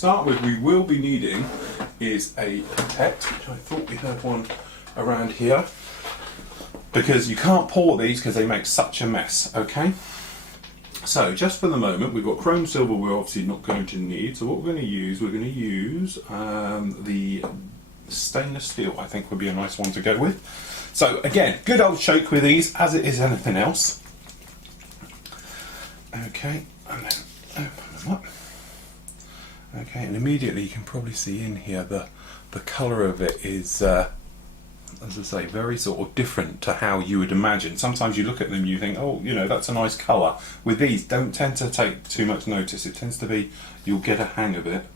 start with, we will be needing is a pipette, which I thought we had one around here, because you can't pour these because they make such a mess. Okay, so just for the moment, we've got chrome silver we're obviously not going to need, so what we're going to use the stainless steel. I think would be a nice one to go with. So again, good old shake with these, as it is anything else. Okay, and then open them up. Okay, and immediately you can probably see in here the colour of it is, as I say, very sort of different to how you would imagine. Sometimes you look at them and you think, oh, you know, that's a nice colour. With these, don't tend to take too much notice. It tends to be, you'll get a hang of it.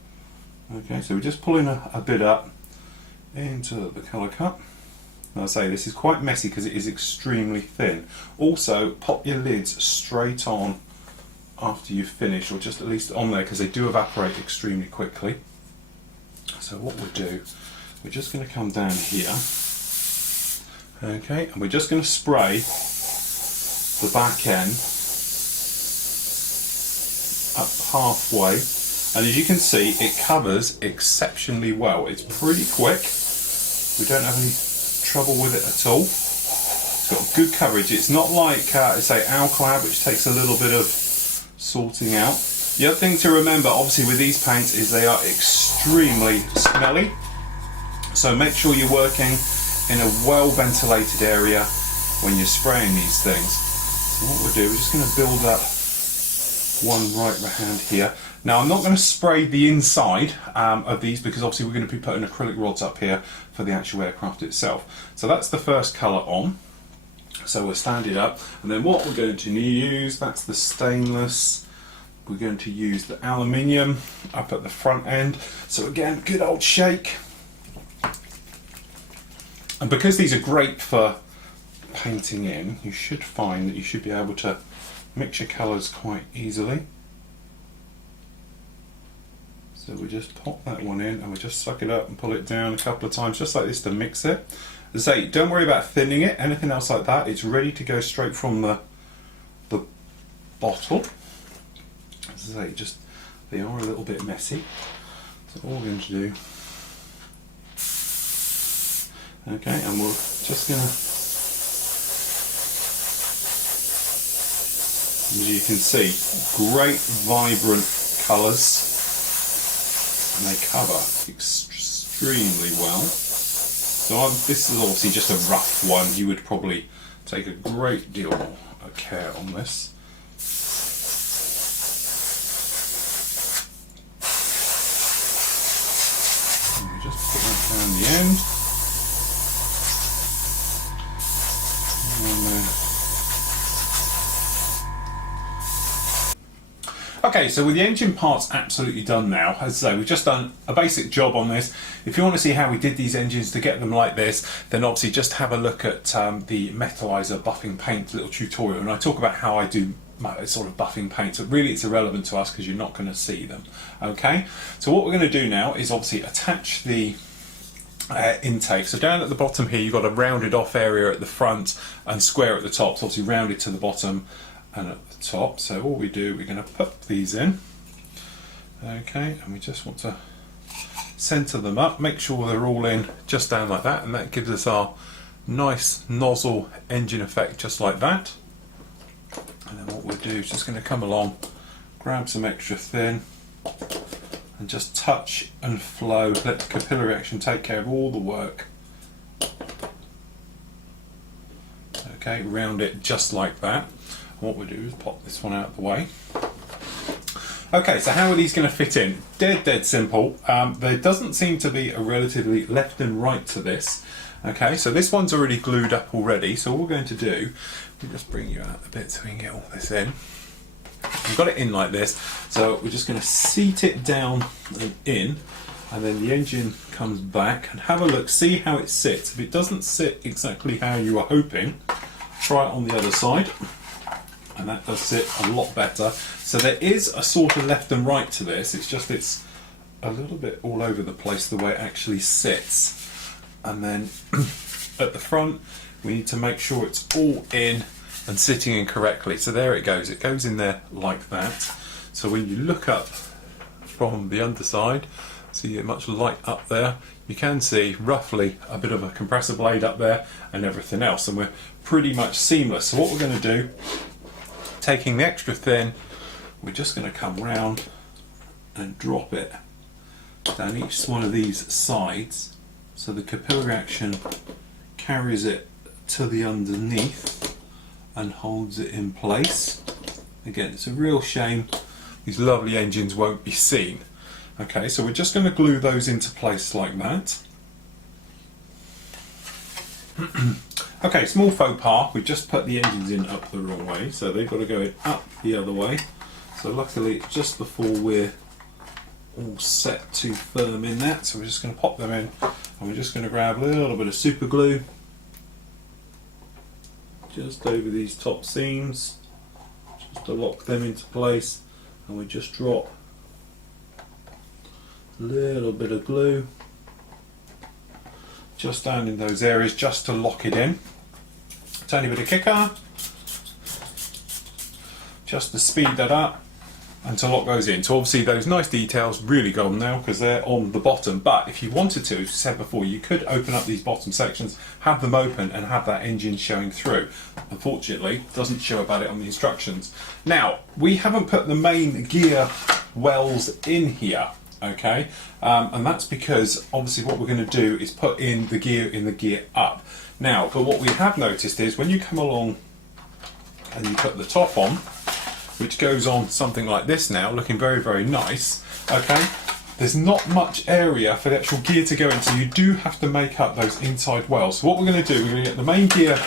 Okay, so we're just pulling a bit up into the colour cup. Now I say this is quite messy because it is extremely thin. Also, pop your lids straight on after you finish, or just at least on there, because they do evaporate extremely quickly. So what we'll do, we're just going to come down here, okay, and we're just going to spray the back end up halfway, and as you can see, it covers exceptionally well. It's pretty quick. We don't have any trouble with it at all. It's got good coverage. It's not like say Alclad, which takes a little bit of sorting out. The other thing to remember, obviously, with these paints is they are extremely smelly, so make sure you're working in a well ventilated area when you're spraying these things. So what we'll do, we're just going to build up one right behind here. Now I'm not going to spray the inside of these, because obviously we're going to be putting acrylic rods up here for the actual aircraft itself. So that's the first colour on. So we'll stand it up, and then what we're going to use, that's the stainless. We're going to use the aluminium up at the front end. So again, good old shake. And because these are great for painting in, you should find that you should be able to mix your colours quite easily. So we just pop that one in, and we just suck it up and pull it down a couple of times, just like this, to mix it. As I say, don't worry about thinning it, anything else like that. It's ready to go straight from the bottle. As I say, just they are a little bit messy. So all we're going to do, okay, and we're just going to, as you can see, great vibrant colours, and they cover extremely well. So this is obviously just a rough one. You would probably take a great deal of care on this. And we just put that down the end. Okay, so with the engine parts absolutely done now, as I say, we've just done a basic job on this. If you want to see how we did these engines to get them like this, then obviously just have a look at the Metallizer buffing paint little tutorial, and I talk about how I do my sort of buffing paint, but really it's irrelevant to us because you're not going to see them. Okay, so what we're going to do now is obviously attach the intake. So down at the bottom here, you've got a rounded off area at the front and square at the top, so obviously rounded to the bottom and at the top. So all we do, we're going to put these in, okay, and we just want to centre them up, make sure they're all in just down like that, and that gives us our nice nozzle engine effect just like that. And then what we'll do is just going to come along, grab some extra thin, and just touch and flow, let the capillary action take care of all the work. Okay, round it just like that. What we do is pop this one out of the way. Okay, so how are these going to fit in? Dead simple. There doesn't seem to be a relatively left and right to this. Okay, so this one's already glued up already, so all we're going to do, we'll just bring you out a bit so we can get all this in. We've got it in like this, so we're just going to seat it down and in, and then the engine comes back, and have a look, see how it sits. If it doesn't sit exactly how you are hoping, try it on the other side. And that does sit a lot better. So there is a sort of left and right to this, it's just it's a little bit all over the place the way it actually sits. And then at the front we need to make sure it's all in and sitting in correctly. So there it goes in there like that. So when you look up from the underside. See much light up there. You can see roughly a bit of a compressor blade up there and everything else, and we're pretty much seamless. So what we're going to do, taking the extra thin, we're just going to come round and drop it down each one of these sides, so the capillary action carries it to the underneath and holds it in place. Again, it's a real shame these lovely engines won't be seen. Okay, so we're just going to glue those into place like that. Okay, small faux pas, we've just put the engines in up the wrong way, so they've got to go in up the other way. So luckily it's just before we're all set to firm in that, so we're just going to pop them in, and we're just going to grab a little bit of super glue just over these top seams, just to lock them into place, and we just drop a little bit of glue just down in those areas just to lock it in. Tiny bit of kicker just to speed that up and to lock those in. So obviously those nice details really go on now because they're on the bottom, but if you wanted to, as I said before, you could open up these bottom sections, have them open and have that engine showing through. Unfortunately, it doesn't show about it on the instructions. Now, we haven't put the main gear wells in here, okay, and that's because obviously what we're going to do is put in the gear up. Now, but what we have noticed is when you come along and you put the top on, which goes on something like this now, looking very, very nice, okay, there's not much area for the actual gear to go into. You do have to make up those inside wells. So what we're going to do, we're going to get the main gear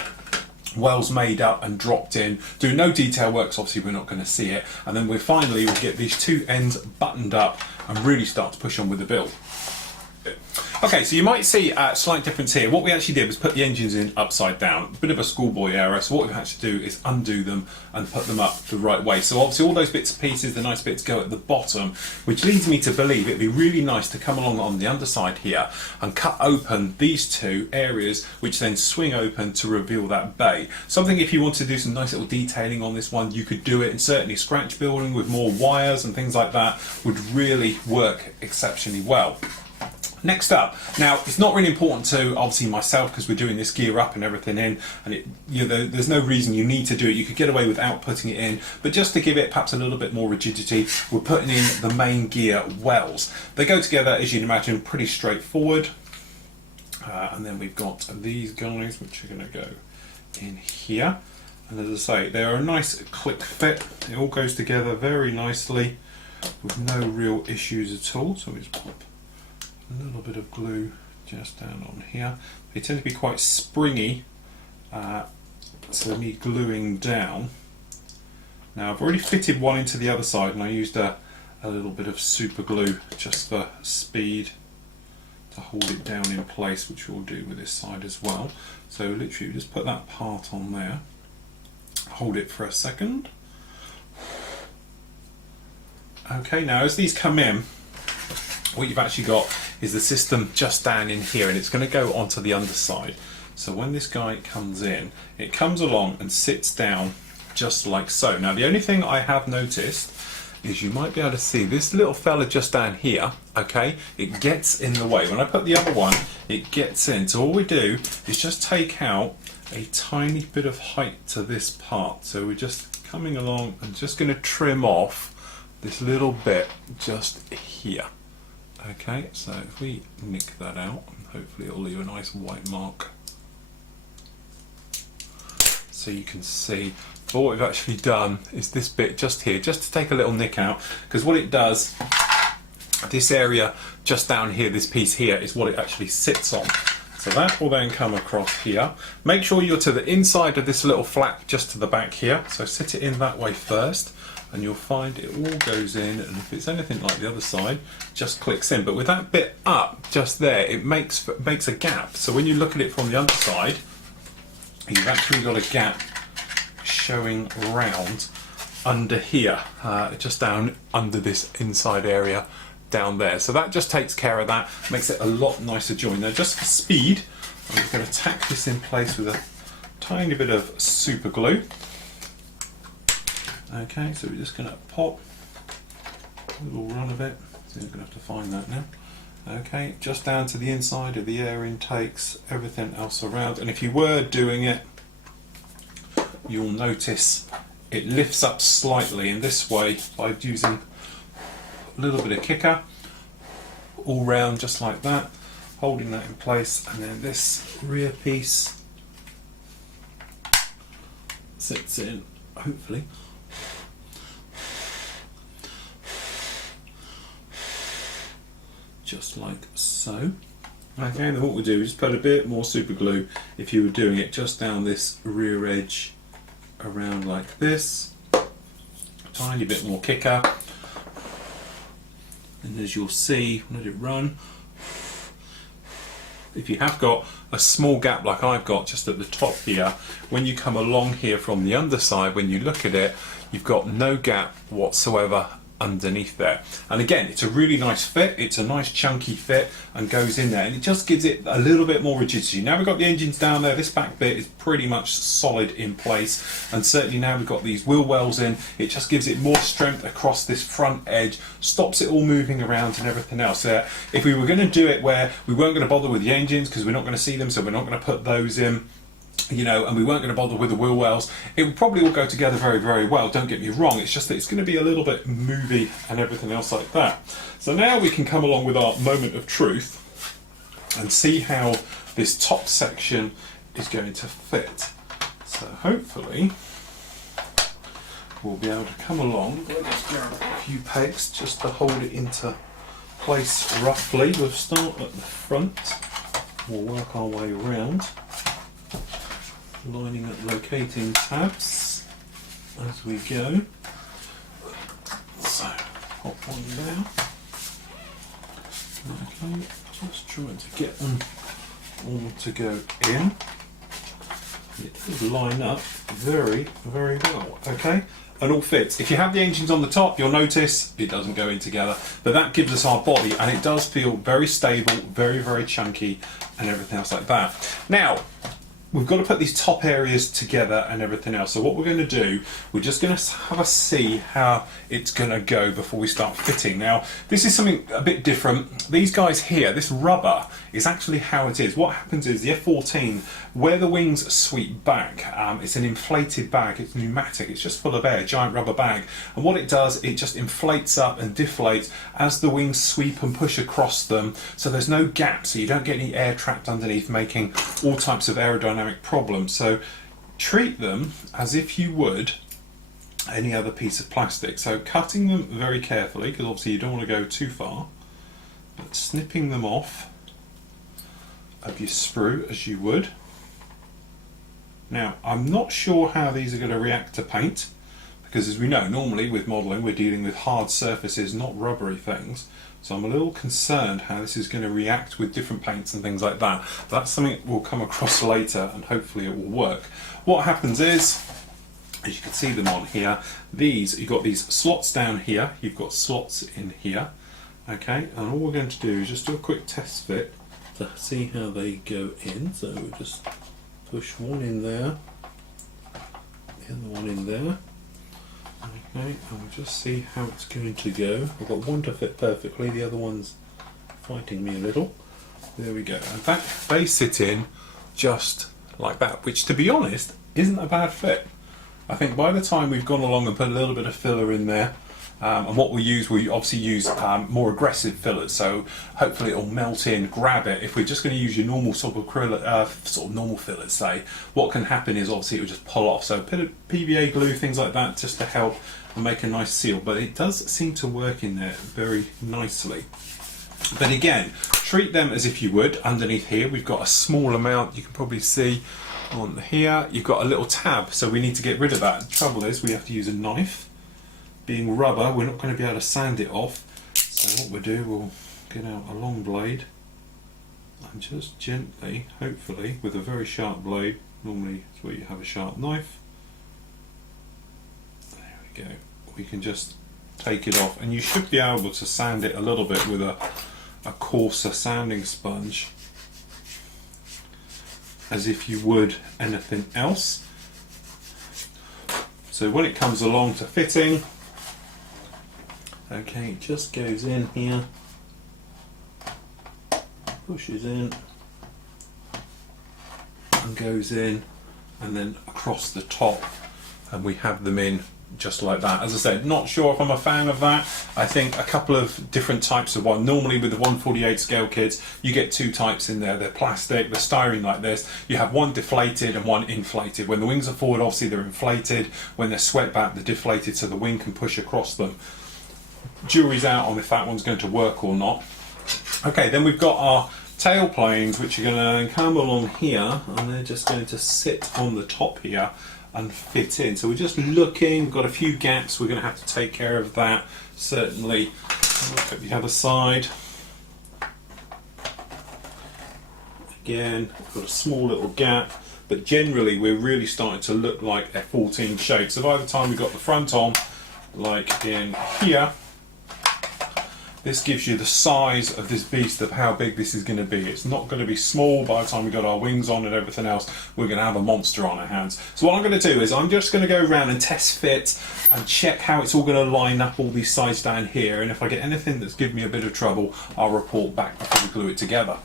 wells made up and dropped in, do no detail works, obviously we're not going to see it, and then we'll get these two ends buttoned up and really start to push on with the build. Okay, so you might see a slight difference here. What we actually did was put the engines in upside down, a bit of a schoolboy error, so what we've had to do is undo them and put them up the right way. So obviously all those bits and pieces, the nice bits, go at the bottom, which leads me to believe it'd be really nice to come along on the underside here and cut open these two areas, which then swing open to reveal that bay. Something, if you want to do some nice little detailing on this one, you could do it, and certainly scratch building with more wires and things like that would really work exceptionally well. Next up, now it's not really important to obviously myself because we're doing this gear up and everything in, and there's no reason you need to do it. You could get away without putting it in, but just to give it perhaps a little bit more rigidity, we're putting in the main gear wells. They go together, as you'd imagine, pretty straightforward. And then we've got these guys which are going to go in here, and as I say, they are a nice click fit. It all goes together very nicely with no real issues at all. So we just pop a little bit of glue just down on here. They tend to be quite springy, so they need gluing down. Now I've already fitted one into the other side, and I used a little bit of super glue just for speed to hold it down in place, which we'll do with this side as well. So literally just put that part on there, hold it for a second. Okay, now as these come in, what you've actually got is the system just down in here, and it's going to go onto the underside. So when this guy comes in, it comes along and sits down just like so. Now the only thing I have noticed is you might be able to see this little fella just down here, okay, it gets in the way. When I put the other one, it gets in. So all we do is just take out a tiny bit of height to this part. So we're just coming along and just going to trim off this little bit just here. Okay, so if we nick that out, hopefully it'll leave a nice white mark. So you can see, but what we've actually done is this bit just here, just to take a little nick out, because what it does, this area just down here, this piece here, is what it actually sits on. So that will then come across here. Make sure you're to the inside of this little flap, just to the back here, so sit it in that way first. And you'll find it all goes in, and if it's anything like the other side, just clicks in. But with that bit up just there, it makes a gap. So when you look at it from the underside, you've actually got a gap showing around under here, just down under this inside area down there. So that just takes care of that, makes it a lot nicer join. Now just for speed, I'm just going to tack this in place with a tiny bit of super glue. Okay, so we're just going to pop a little run of it So you're going to have to find that now. Okay, just down to the inside of the air intakes, everything else around. And if you were doing it, you'll notice it lifts up slightly in this way by using a little bit of kicker all round, just like that, holding that in place, and then this rear piece sits in, hopefully. Just like so. Okay, then what we do is just put a bit more super glue, if you were doing it, just down this rear edge around like this. A tiny bit more kicker. And as you'll see, let it run. If you have got a small gap like I've got just at the top here, when you come along here from the underside, when you look at it, you've got no gap whatsoever underneath there. And again, it's a really nice fit, it's a nice chunky fit and goes in there, and it just gives it a little bit more rigidity. Now we've got the engines down there, this back bit is pretty much solid in place, and certainly now we've got these wheel wells in, it just gives it more strength across this front edge, stops it all moving around and everything else. If we were going to do it where we weren't going to bother with the engines because we're not going to see them, so we're not going to put those in, you know, and we weren't going to bother with the wheel wells, it would probably all go together very, very well, don't get me wrong. It's just that it's going to be a little bit movie and everything else like that. So now we can come along with our moment of truth and see how this top section is going to fit. So hopefully we'll be able to come along. Let's grab a few pegs just to hold it into place roughly. We'll start at the front, we'll work our way around, lining up locating tabs as we go. So pop one down. Okay, just trying to get them all to go in. It does line up very, very well. Okay, and all fits. If you have the engines on the top, you'll notice it doesn't go in together, but that gives us our body, and it does feel very stable, very, very chunky, and everything else like that. Now, we've got to put these top areas together and everything else. So what we're going to do, we're just going to have a see how it's going to go before we start fitting. Now, this is something a bit different. These guys here, this rubber is actually how it is. What happens is the F-14, where the wings sweep back, it's an inflated bag, it's pneumatic, it's just full of air, giant rubber bag. And what it does, it just inflates up and deflates as the wings sweep and push across them. So there's no gap, so you don't get any air trapped underneath, making all types of aerodynamic problems. So treat them as if you would any other piece of plastic. So cutting them very carefully, because obviously you don't want to go too far, but snipping them off of your sprue as you would. Now, I'm not sure how these are going to react to paint, because as we know, normally with modelling we're dealing with hard surfaces, not rubbery things. So I'm a little concerned how this is going to react with different paints and things like that. But that's something we'll come across later, and hopefully it will work. What happens is, as you can see them on here, you've got these slots down here, you've got slots in here, okay, and all we're going to do is just do a quick test fit to see how they go in. So we'll just push one in there, the other one in there, okay, and we'll just see how it's going to go. I've got one to fit perfectly, the other one's fighting me a little. There we go, and that they sit in just like that, which to be honest isn't a bad fit. I think by the time we've gone along and put a little bit of filler in there, and what we obviously use more aggressive fillers, so hopefully it'll melt in, grab it. If we're just going to use your normal sort of acrylic, normal fillers, say, what can happen is obviously it will just pull off. So a bit of PVA glue, things like that, just to help and make a nice seal. But it does seem to work in there very nicely. But again, treat them as if you would. Underneath here, we've got a small amount. You can probably see on here, you've got a little tab, so we need to get rid of that. The trouble is, we have to use a knife. Being rubber, we're not going to be able to sand it off. So what we'll do, we'll get out a long blade and just gently, hopefully, with a very sharp blade, normally it's where you have a sharp knife. There we go. We can just take it off, and you should be able to sand it a little bit with a coarser sanding sponge, as if you would anything else. So when it comes along to fitting, Okay, it just goes in here, pushes in, and goes in, and then across the top, and we have them in just like that. As I said, not sure if I'm a fan of that. I think a couple of different types of one. Normally with the 1/48 scale kits, you get two types in there. They're plastic, they're styrene like this. You have one deflated and one inflated. When the wings are forward, obviously they're inflated. When they're swept back, they're deflated, so the wing can push across them. Jury's out on if that one's going to work or not. Okay, then we've got our tail planes, which are going to come along here, and they're just going to sit on the top here and fit in. So we're just looking, we've got a few gaps, we're going to have to take care of that, certainly. Look at the other side. Again, we've got a small little gap, but generally we're really starting to look like F-14 shape. So by the time we've got the front on, like in here, this gives you the size of this beast, of how big this is going to be. It's not going to be small. By the time we've got our wings on and everything else, we're going to have a monster on our hands. So what I'm going to do is I'm just going to go around and test fit and check how it's all going to line up, all these sides down here, and if I get anything that's giving me a bit of trouble, I'll report back before we glue it together.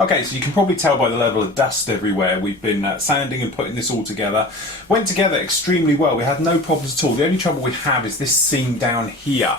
Okay, so you can probably tell by the level of dust everywhere. We've been sanding and putting this all together. Went together extremely well. We had no problems at all. The only trouble we have is this seam down here.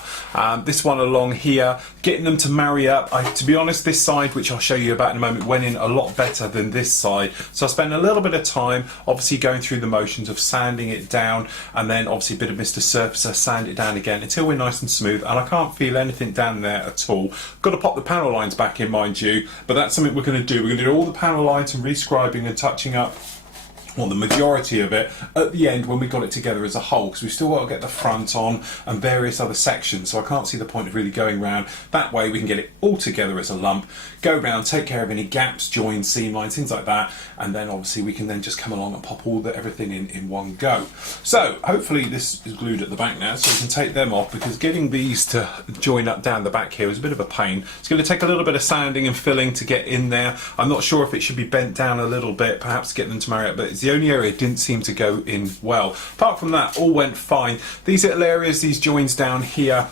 This one along here, getting them to marry up. To be honest, this side, which I'll show you about in a moment, went in a lot better than this side. So I spent a little bit of time, obviously going through the motions of sanding it down, and then obviously a bit of Mr. Surfacer, sand it down again until we're nice and smooth. And I can't feel anything down there at all. Got to pop the panel lines back in, mind you, but that's something we're going to do. We're going to do all the panel lines and rescribing and touching up, well, the majority of it at the end when we got it together as a whole, because we've still got to get the front on and various other sections, so I can't see the point of really going round. That way we can get it all together as a lump, go round, take care of any gaps, joins, seam lines, things like that, and then obviously we can then just come along and pop everything in one go. So hopefully this is glued at the back now, so we can take them off, because getting these to join up down the back here is a bit of a pain. It's going to take a little bit of sanding and filling to get in there. I'm not sure if it should be bent down a little bit, perhaps to get them to marry up, but it's the only area it didn't seem to go in well. Apart from that, all went fine. These little areas, these joins down here,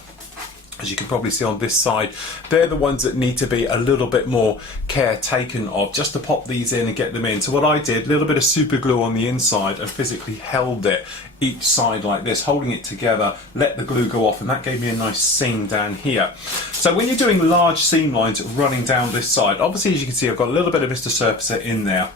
as you can probably see on this side, they're the ones that need to be a little bit more care taken of, just to pop these in and get them in. So what I did, a little bit of super glue on the inside and physically held it each side like this, holding it together, let the glue go off, and that gave me a nice seam down here. So when you're doing large seam lines running down this side, obviously as you can see I've got a little bit of Mr. Surfacer in there.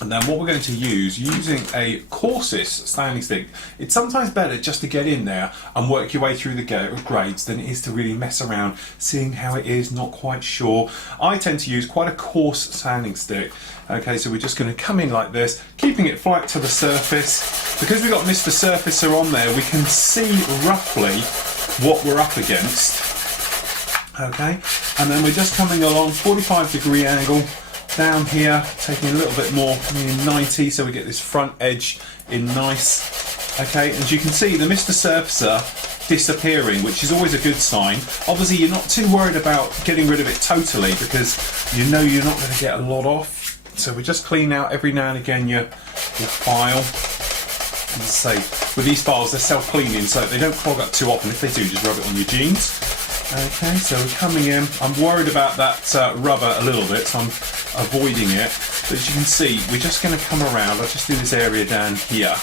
And then what we're going to use, using a courses standing stick, it's sometimes better just to get in there and work your way through the grades than it is to really mess around, seeing how it is, not quite sure. I tend to use quite a coarse sanding stick. Okay, so we're just going to come in like this, keeping it flat to the surface. Because we've got Mr. Surfacer on there, we can see roughly what we're up against. Okay, and then we're just coming along 45-degree angle, down here, taking a little bit more, 90, so we get this front edge in nice. Okay, as you can see, the Mr. Surfacer disappearing, which is always a good sign. Obviously, you're not too worried about getting rid of it totally, because you know you're not going to get a lot off. So we just clean out every now and again your file. And say, with these files, they're self-cleaning, so they don't clog up too often. If they do, just rub it on your jeans. Okay, so we're coming in. I'm worried about that rubber a little bit, so I'm avoiding it. But as you can see, we're just going to come around. I'll just do this area down here.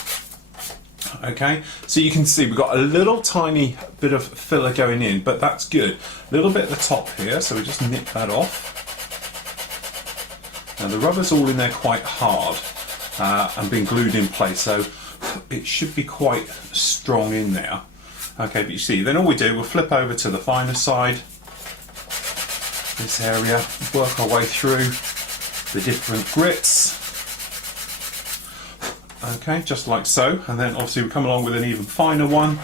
Okay, so you can see we've got a little tiny bit of filler going in, but that's good. A little bit at the top here, so we just nip that off. Now the rubber's all in there quite hard and been glued in place, so it should be quite strong in there. Okay, but you see, then all we do, we'll flip over to the finer side, this area, work our way through the different grits. Okay, just like so, and then obviously we come along with an even finer one.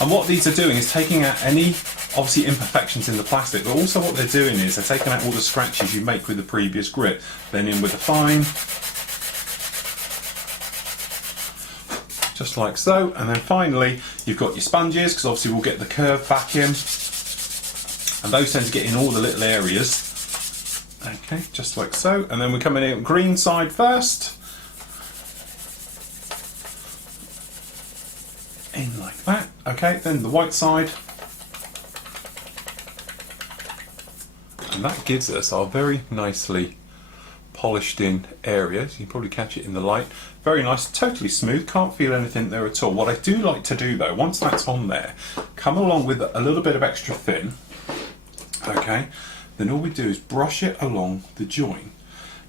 And what these are doing is taking out any, obviously, imperfections in the plastic, but also what they're doing is they're taking out all the scratches you make with the previous grit, then in with the fine. Just like so, and then finally you've got your sponges, because obviously we'll get the curve back in, and those tend to get in all the little areas. Okay, just like so, and then we're coming in green side first, in like that, Okay, then the white side. And that gives us our very nicely polished in areas. You can probably catch it in the light. Very nice, totally smooth, can't feel anything there at all. What I do like to do though, once that's on there, come along with a little bit of extra thin, okay, then all we do is brush it along the join.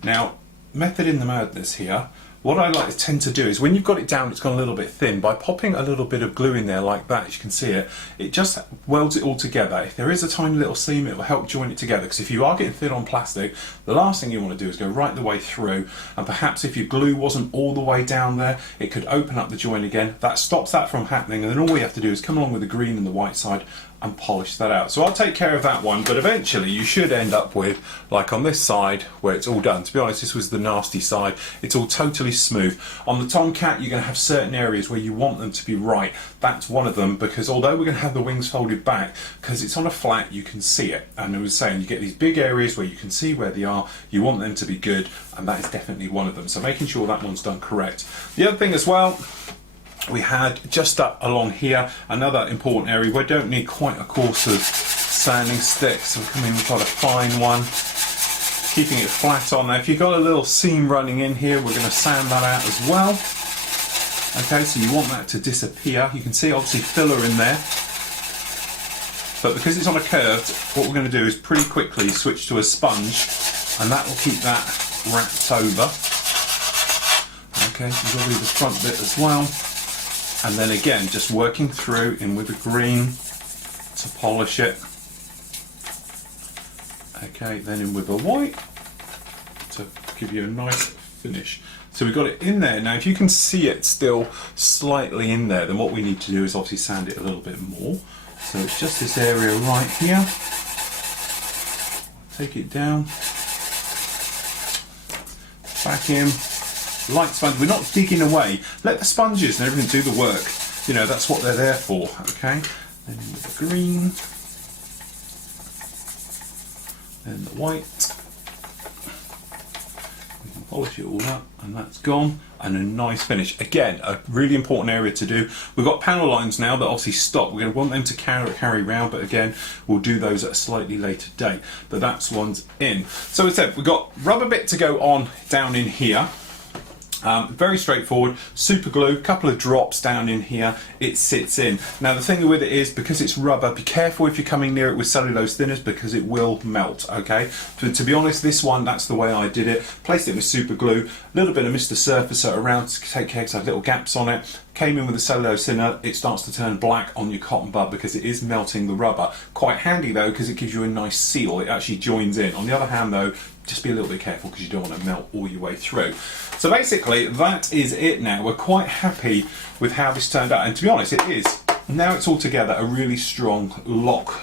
Now, method in the madness here, what I like to tend to do is when you've got it down, it's gone a little bit thin, by popping a little bit of glue in there like that, as you can see it just welds it all together. If there is a tiny little seam, it will help join it together, because if you are getting thin on plastic, the last thing you want to do is go right the way through, and perhaps if your glue wasn't all the way down there, it could open up the join again. That stops that from happening, and then all we have to do is come along with the green and the white side and polish that out. So I'll take care of that one, but eventually you should end up with, like on this side, where it's all done. To be honest, this was the nasty side. It's all totally smooth. On the Tomcat, you're going to have certain areas where you want them to be right. That's one of them, because although we're going to have the wings folded back, because it's on a flat, you can see it. And I was saying, you get these big areas where you can see where they are, you want them to be good, and that is definitely one of them. So making sure that one's done correct. The other thing as well, we had just up along here, another important area. We don't need quite a course of sanding sticks, so we'll come in with quite a fine one, keeping it flat on there. If you've got a little seam running in here, we're going to sand that out as well. Okay, so you want that to disappear. You can see obviously filler in there, but because it's on a curve, what we're going to do is pretty quickly switch to a sponge, and that will keep that wrapped over. Okay, so you've got to do the front bit as well. And then again, just working through in with the green to polish it. Okay, then in with the white to give you a nice finish. So we've got it in there. Now if you can see it still slightly in there, then what we need to do is obviously sand it a little bit more. So it's just this area right here. Take it down, back in. Light sponge, we're not digging away. Let the sponges and everything do the work. You know, that's what they're there for, okay? Then with the green, then the white. We can polish it all up, and that's gone. And a nice finish. Again, a really important area to do. We've got panel lines now that obviously stop. We're going to want them to carry round, but again, we'll do those at a slightly later date. But that's one's in. So as I said, we've got rubber bit to go on down in here. Very straightforward, super glue, couple of drops down in here, it sits in. Now the thing with it is, because it's rubber, be careful if you're coming near it with cellulose thinners, because it will melt, okay? But to be honest, this one, that's the way I did it. Placed it with super glue, a little bit of Mr. Surfacer around to take care because I have little gaps on it. Came in with a cellulose thinner, it starts to turn black on your cotton bud because it is melting the rubber. Quite handy though, because it gives you a nice seal, it actually joins in. On the other hand though, just be a little bit careful because you don't want to melt all your way through. So basically that is it now. We're quite happy with how this turned out, and to be honest it is. Now it's all together a really strong lock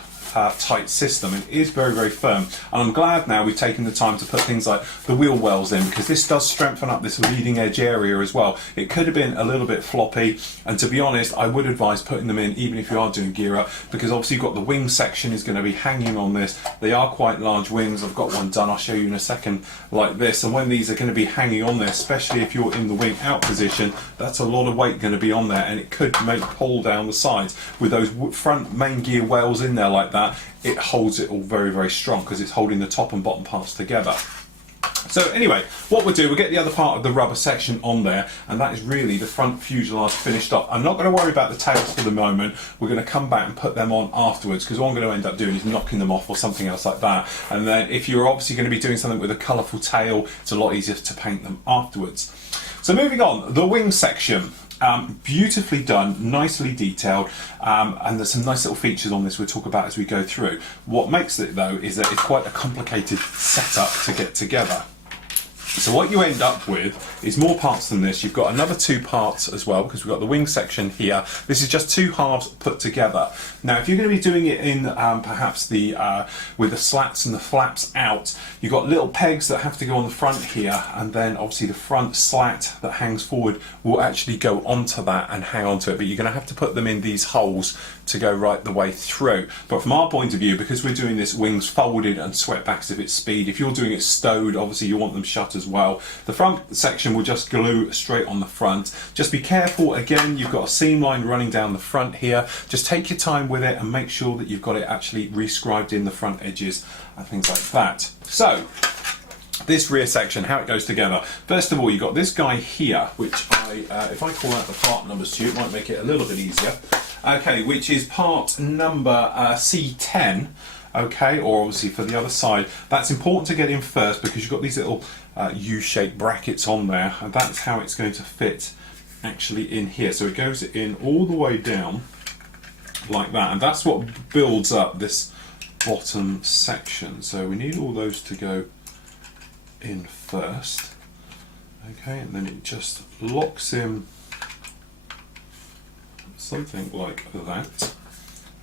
tight system. It is very, very firm, and I'm glad now we've taken the time to put things like the wheel wells in, because this does strengthen up this leading edge area as well. It could have been a little bit floppy, and to be honest I would advise putting them in even if you are doing gear up, because obviously you've got the wing section is going to be hanging on this. They are quite large wings. I've got one done, I'll show you in a second, like this, and when these are going to be hanging on there, especially if you're in the wing out position, that's a lot of weight going to be on there, and it could make pull down the sides. With those front main gear wells in there like that, it holds it all very, very strong because it's holding the top and bottom parts together. So anyway, what we'll do, we'll get the other part of the rubber section on there, and that is really the front fuselage finished off. I'm not going to worry about the tails for the moment. We're going to come back and put them on afterwards, because what I'm going to end up doing is knocking them off or something else like that. And then if you're obviously going to be doing something with a colourful tail, it's a lot easier to paint them afterwards. So moving on, the wing section. Beautifully done, nicely detailed, and there's some nice little features on this we'll talk about as we go through. What makes it though is that it's quite a complicated setup to get together. So what you end up with is more parts than this. You've got another two parts as well, because we've got the wing section here. This is just two halves put together. Now if you're going to be doing it in perhaps the with the slats and the flaps out, you've got little pegs that have to go on the front here, and then obviously the front slat that hangs forward will actually go onto that and hang onto it, but you're going to have to put them in these holes to go right the way through. But from our point of view, because we're doing this wings folded and swept back as if it's speed, if you're doing it stowed, obviously you want them shut as as well. The front section will just glue straight on the front. Just be careful, again, you've got a seam line running down the front here. Just take your time with it and make sure that you've got it actually rescribed in the front edges and things like that. So, this rear section, how it goes together. First of all, you've got this guy here, which if I call out the part numbers to you, it might make it a little bit easier. Okay, which is part number C10. Okay, or obviously for the other side. That's important to get in first because you've got these little U-shaped brackets on there, and that's how it's going to fit actually in here. So it goes in all the way down like that, and that's what builds up this bottom section. So we need all those to go in first. Okay, and then it just locks in something like that.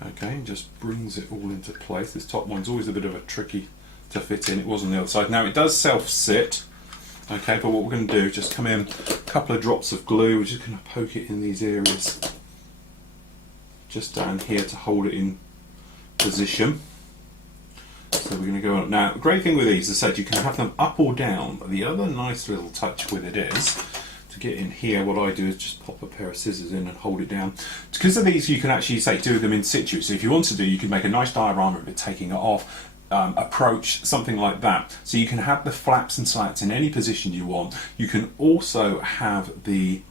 Okay, and just brings it all into place. This top one's always a bit of a tricky to fit in. It was on the other side. Now it does self-sit. Okay, but what we're going to do is just come in a couple of drops of glue. We're just going to poke it in these areas just down here to hold it in position. So we're going to go on. Now, the great thing with these, as I said, you can have them up or down. But the other nice little touch with it is, to get in here, what I do is just pop a pair of scissors in and hold it down. Because of these, you can actually say do them in situ. So if you want to do, you can make a nice diorama of it taking it off, approach, something like that. So you can have the flaps and slats in any position you want. You can also have the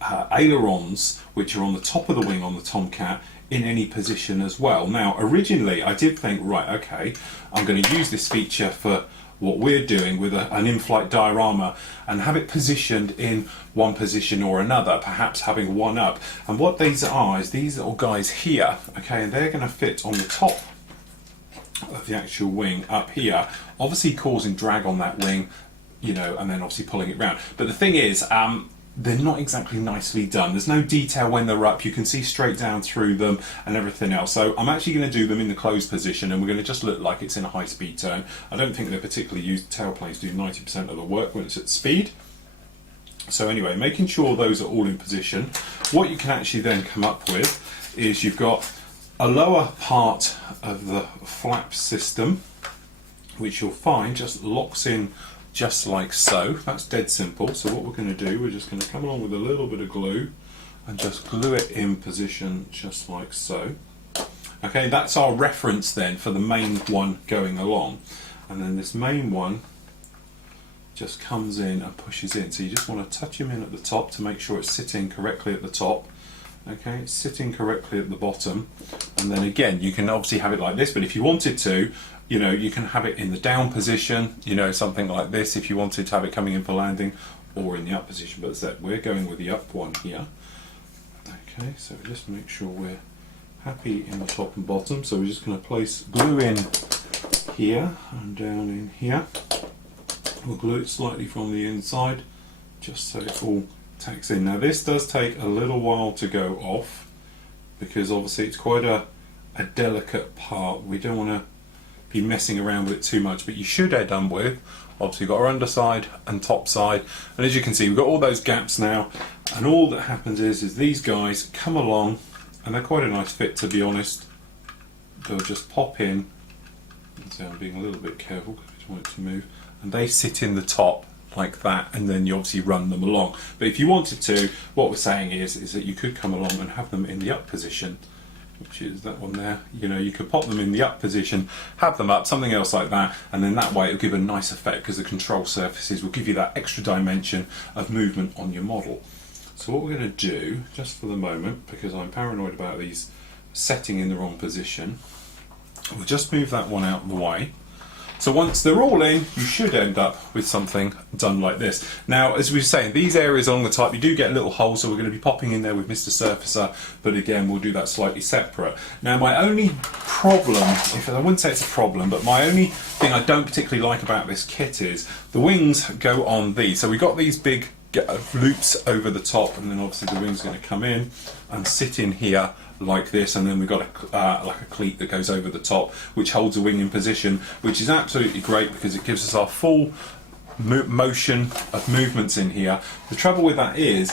ailerons, which are on the top of the wing on the Tomcat, in any position as well. Now, originally I did think, right, okay, I'm going to use this feature for what we're doing with an in-flight diorama and have it positioned in one position or another, perhaps having one up. And what these are is these little guys here, okay, and they're going to fit on the top of the actual wing up here, obviously causing drag on that wing, you know, and then obviously pulling it round. But the thing is, they're not exactly nicely done. There's no detail when they're up. You can see straight down through them and everything else. So I'm actually going to do them in the closed position, and we're going to just look like it's in a high-speed turn. I don't think they're particularly used. Tailplanes do 90% of the work when it's at speed. So anyway, making sure those are all in position. What you can actually then come up with is you've got a lower part of the flap system, which you'll find just locks in just like so. That's dead simple. So what we're going to do, we're just going to come along with a little bit of glue and just glue it in position just like so. Okay, that's our reference then for the main one going along. And then this main one just comes in and pushes in. So you just want to touch him in at the top to make sure it's sitting correctly at the top. Okay, it's sitting correctly at the bottom. And then again, you can obviously have it like this, but if you wanted to, you know, you can have it in the down position, you know, something like this if you wanted to have it coming in for landing, or in the up position. But as I said, we're going with the up one here. Okay, so just make sure we're happy in the top and bottom. So we're just going to place glue in here and down in here. We'll glue it slightly from the inside, just so it all tacks in. Now this does take a little while to go off, because obviously it's quite a delicate part. We don't want to be messing around with it too much, but you should end done with. Obviously we've got our underside and top side, and as you can see we've got all those gaps now, and all that happens is these guys come along, and they're quite a nice fit, to be honest. They'll just pop in, so I'm being a little bit careful because I just want it to move, and they sit in the top like that, and then you obviously run them along. But if you wanted to, what we're saying is that you could come along and have them in the up position, which is that one there. You know, you could pop them in the up position, have them up, something else like that, and then that way it'll give a nice effect, because the control surfaces will give you that extra dimension of movement on your model. So what we're going to do, just for the moment, because I'm paranoid about these setting in the wrong position, we'll just move that one out of the way. So once they're all in, you should end up with something done like this. Now, as we were saying, these areas along the top, you do get little holes, so we're going to be popping in there with Mr. Surfacer, but again, we'll do that slightly separate. Now, my only problem, I wouldn't say it's a problem, but my only thing I don't particularly like about this kit is the wings go on these. So we've got these big loops over the top, and then obviously the wing's going to come in and sit in here like this, and then we've got like a cleat that goes over the top, which holds the wing in position, which is absolutely great because it gives us our full motion of movements in here. The trouble with that is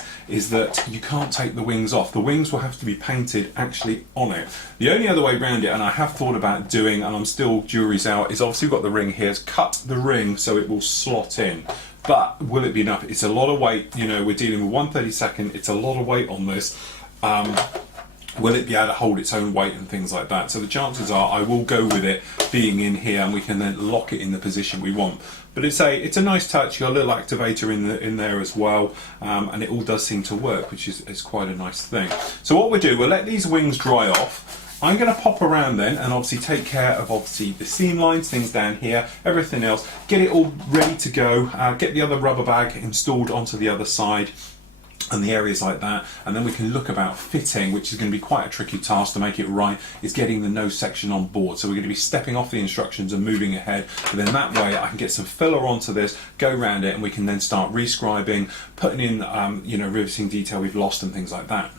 that you can't take the wings off. The wings will have to be painted actually on it. The only other way around it, and I have thought about doing, and I'm still jury's out, is obviously we've got the ring here, is cut the ring so it will slot in. But will it be enough? It's a lot of weight, you know, we're dealing with 1/32, it's a lot of weight on this. Will it be able to hold its own weight and things like that? So the chances are I will go with it being in here, and we can then lock it in the position we want. But it's a nice touch. You've got a little activator in there as well, and it all does seem to work, which is quite a nice thing. So what we'll do, we'll let these wings dry off. I'm going to pop around then and obviously take care of obviously the seam lines, things down here, everything else, get it all ready to go, get the other rubber bag installed onto the other side and the areas like that, and then we can look about fitting, which is going to be quite a tricky task to make it right, is getting the nose section on board. So we're going to be stepping off the instructions and moving ahead, but then that way I can get some filler onto this, go around it, and we can then start rescribing, putting in you know, riveting detail we've lost and things like that.